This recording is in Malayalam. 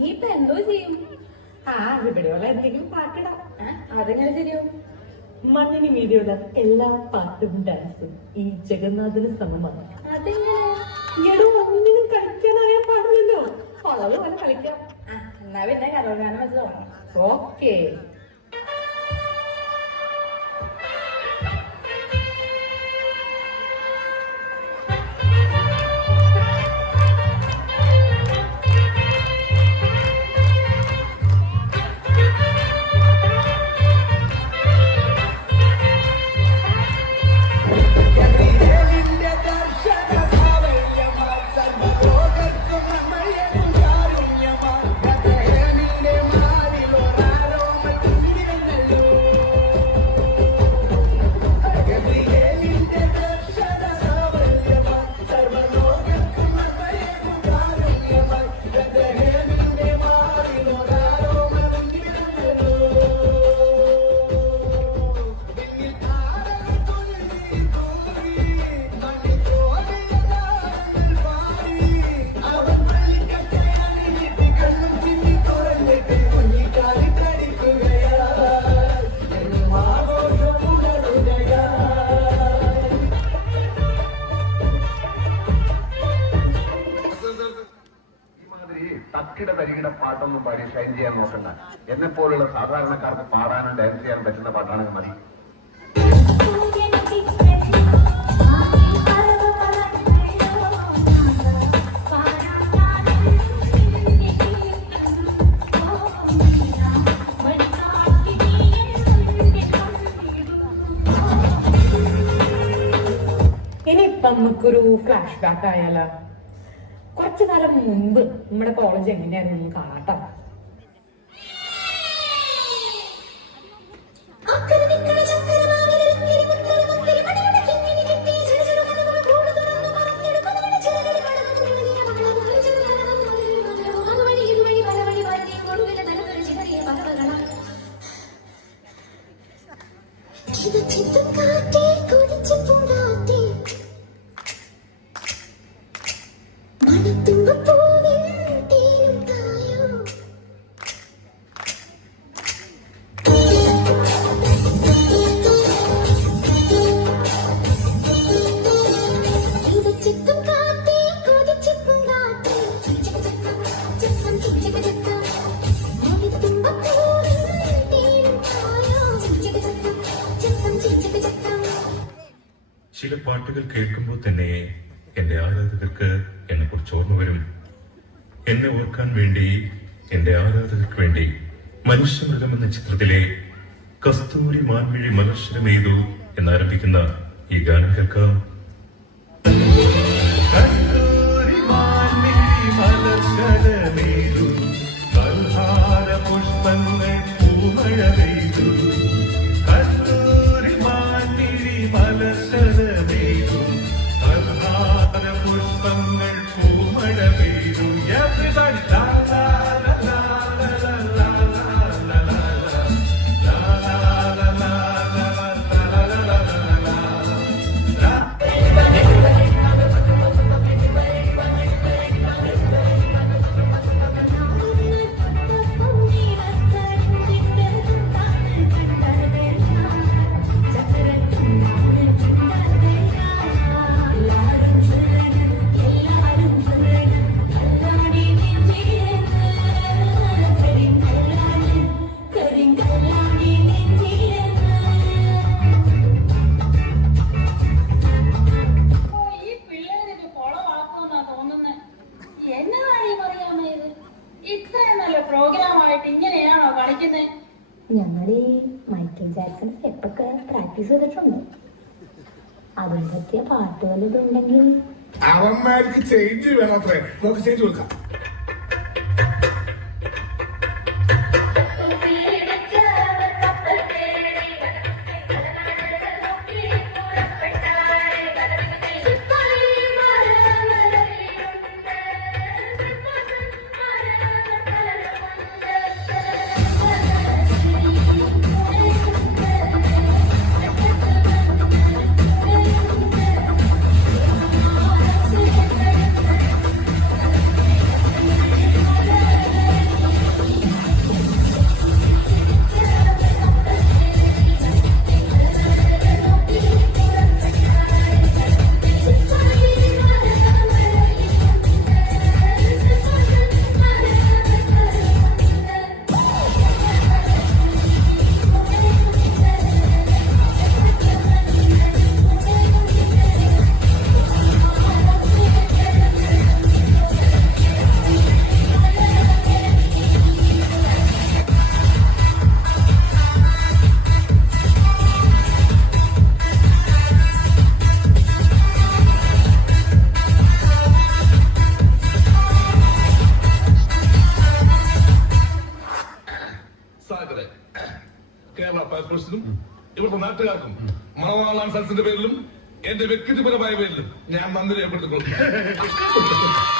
ഇനിയിപ്പൊ എന്തോ ചെയ്യും? ഇവിടെയുള്ള എന്തെങ്കിലും പാട്ടിടാം. അതെങ്ങനെ ശരിയോ? മണ്ണിന് വീതിയുള്ള എല്ലാ പാട്ടും ഡാൻസും ഈ ജഗന്നാഥന് സമമാണ്. അതെങ്ങനെ? ഒന്നിനും കളിക്കാൻ അറിയാൻ പാടില്ലല്ലോ. ഉള്ളത് പോലെ കളിക്കാം. എന്നാ പിന്നെ കരോഗാനം വെച്ച് തുടങ്ങാം. ഓക്കേ. തക്കിട തരികിട പാട്ടൊന്നും പാടി ഷൈൻ ചെയ്യാൻ നോക്കണ്ട. എന്നെപ്പോലുള്ള സാധാരണക്കാർക്ക് പാടാനും ഡാൻസ് ചെയ്യാൻ പറ്റുന്ന പാട്ടാണെങ്കിൽ മതി. ഇനിയിപ്പം നമുക്കൊരു ഫ്ലാഷ് ബാക്ക് ആയാലോ? കുറച്ചു കാലം മുമ്പ് നമ്മുടെ കോളേജ് എങ്ങനെയായിരുന്നു കാണാട്ടോ. ചില പാട്ടുകൾ കേൾക്കുമ്പോൾ തന്നെ എന്റെ ആരാധകർക്ക് എന്നെ കുറിച്ച് ഓർമ്മ വരും. എന്നെ ഓർക്കാൻ വേണ്ടി, എന്റെ ആരാധകർക്ക് വേണ്ടി മനുഷ്യമൃഗം എന്ന ചിത്രത്തിലെ കസ്തൂരി മാൻമിഴി മലർശനമേതു എന്നാരംഭിക്കുന്ന ഈ ഗാനം കേൾക്കാം. പുഷ്പങ്ങൾ പൂമഴ പെയ്തു, കസ്തൂരി മാൻമിഴി മലർശനമേതു, പുഷ്പങ്ങൾ പൂമഴ പെയ്തു. Everybody, la la la la la la la la ഞങ്ങളീ മൈക്കിൾ ജാക്സൺ സ്റ്റെപ്പൊക്കെ പ്രാക്ടീസ് ചെയ്തിട്ടുണ്ട്. അതിന് പറ്റിയ പാട്ടുകൾ ഇതുണ്ടെങ്കിൽ അവന്മാർക്ക് ചേഞ്ച് വേണം. അത്രേ നമുക്ക് ചേഞ്ച് കൊടുക്കാം. സാഗരെ കേരള ഫയർഫോഴ്സിനും ഇവിടുത്തെ നാട്ടുകാർക്കും മണവാളാൻ സൽസിന്റെ പേരിലും എന്റെ വ്യക്തിപരമായ പേരിലും ഞാൻ നന്ദി രേഖപ്പെടുത്തിക്കൊള്ളുന്നു.